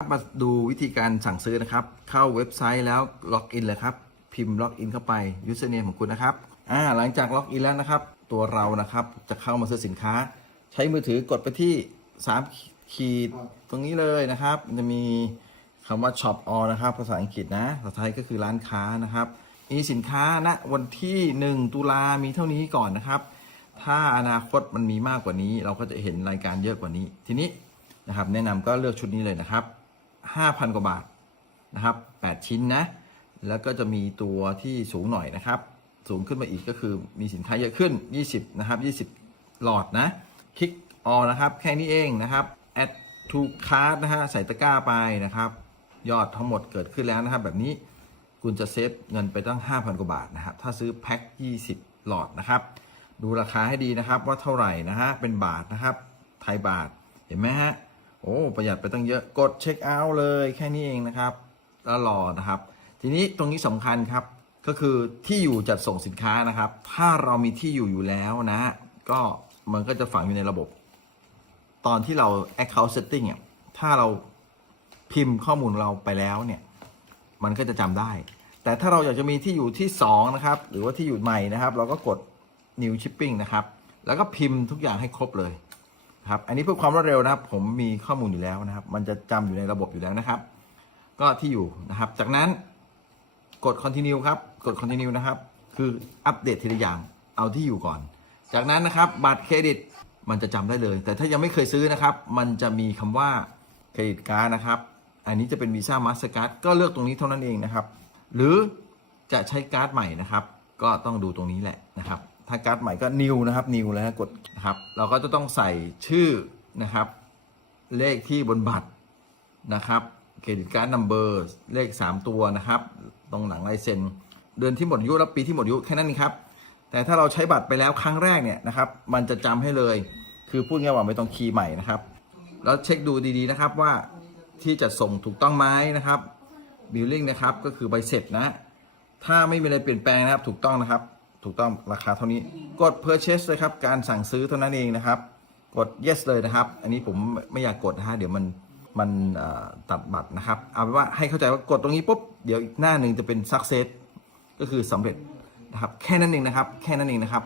มาดูวิธีการสั่งซื้อนะครับ เข้าเว็บไซต์แล้วล็อกอินเลยครับ พิมพ์ล็อกอินเข้าไปยูสเนมของคุณนะครับอ่าหลังจากล็อกอินแล้วนะครับ ตัวเรานะครับจะเข้ามาซื้อสินค้า ใช้มือถือกดไปที่ 3 ขีดตรงนี้เลยนะครับ จะมีคำว่า shop all นะครับ ภาษาอังกฤษนะภาษาไทยก็คือร้านค้านะครับ มีสินค้าณวันที่ 1 ตุลามีเท่านี้ก่อนนะครับ ถ้าอนาคตมันมีมากกว่านี้ เราก็จะเห็นรายการเยอะกว่านี้ ทีนี้นะครับ แนะนำก็เลือกชุดนี้เลยนะครับ 5,000 กว่าบาทนะครับ 8 ชิ้นนะ แล้วก็จะมีตัวที่สูงหน่อยนะครับ สูงขึ้นมาอีกก็คือมีสินค้าเยอะขึ้น 20 นะครับ 20 หลอดนะ คลิกออนะครับ แค่นี้เองนะครับ add to cart นะฮะ ใส่ตะกร้าไปนะครับ ยอดทั้งหมดเกิดขึ้นแล้วนะครับ แบบนี้คุณจะเซฟเงินไปตั้ง 5,000 กว่าบาทนะครับ ถ้าซื้อแพ็ค 20 หลอดนะครับ ดูราคาให้ดีนะครับว่าเท่าไหร่นะฮะ เป็นบาทนะครับ ไทยบาท เห็นไหมฮะ โอ้ประหยัดไปตั้งเยอะกดเช็คเอาท์เลยแค่นี้เองนะครับแล้วรอนะครับ ทีนี้ตรงนี้สำคัญครับก็คือที่อยู่จัดส่งสินค้านะครับ ถ้าเรามีที่อยู่อยู่แล้วนะ ก็มันก็จะฝังอยู่ในระบบ ตอนที่เรา account setting เนี่ยถ้าเราพิมพ์ข้อมูลเราไปแล้วเนี่ย มันก็จะจำได้ แต่ถ้าเราอยากจะมีที่อยู่ที่ 2 นะครับ หรือว่าที่อยู่ใหม่นะครับ เราก็กด new shipping นะครับ แล้วก็พิมพ์ทุกอย่างให้ครบเลย ครับอันนี้เพื่อความรวดเร็วนะครับ ผมมีข้อมูลอยู่แล้วนะครับ มันจะจำอยู่ในระบบอยู่แล้วนะครับ ก็ที่อยู่นะครับ จากนั้นกด continue ครับ กด continue นะครับ คืออัปเดตทีละอย่างเอาที่อยู่ก่อน จากนั้นนะครับบัตรเครดิตมันจะจำได้เลย แต่ถ้ายังไม่เคยซื้อนะครับ มันจะมีคำว่าเครดิตการ์ดนะครับ อันนี้จะเป็นวีซ่ามาสเตอร์การ์ดก็เลือกตรงนี้เท่านั้นเองนะครับ หรือจะใช้การ์ดใหม่นะครับ ก็ต้องดูตรงนี้แหละนะครับ ถ้าการ์ดใหม่ก็ new นะครับ new แล้วกดครับ เราก็จะต้องใส่ชื่อนะครับ เลขที่บนบัตรนะครับเครดิตการ์ดนัมเบอร์เลข 3 ตัวนะครับ ตรงหลังลายเซ็น เดือนที่หมดอายุและปีที่หมดอายุแค่นั้นครับ แต่ถ้าเราใช้บัตรไปแล้วครั้งแรกเนี่ยนะครับ มันจะจำให้เลย คือพูดง่ายๆว่าไม่ต้องคีย์ใหม่นะครับ แล้วเช็คดูดีๆนะครับว่าที่จะส่งถูกต้องไหมนะครับบิลลิ่งนะครับก็คือใบเสร็จนะ ถ้าไม่มีอะไรเปลี่ยนแปลงนะครับถูกต้องนะครับ ถูกต้องราคาเท่านี้กด purchase เลยครับ การสั่งซื้อเท่านั้นเองนะครับ กด yes เลยนะครับ อันนี้ผมไม่อยากกดนะฮะเดี๋ยวมันมันตัดบัตรนะครับ เอาเป็นว่าให้เข้าใจว่ากดตรงนี้ปุ๊บเดี๋ยวอีกหน้าหนึ่งจะเป็น success ก็คือสำเร็จนะครับ แค่นั้นเองนะครับ แค่นั้นเองนะครับ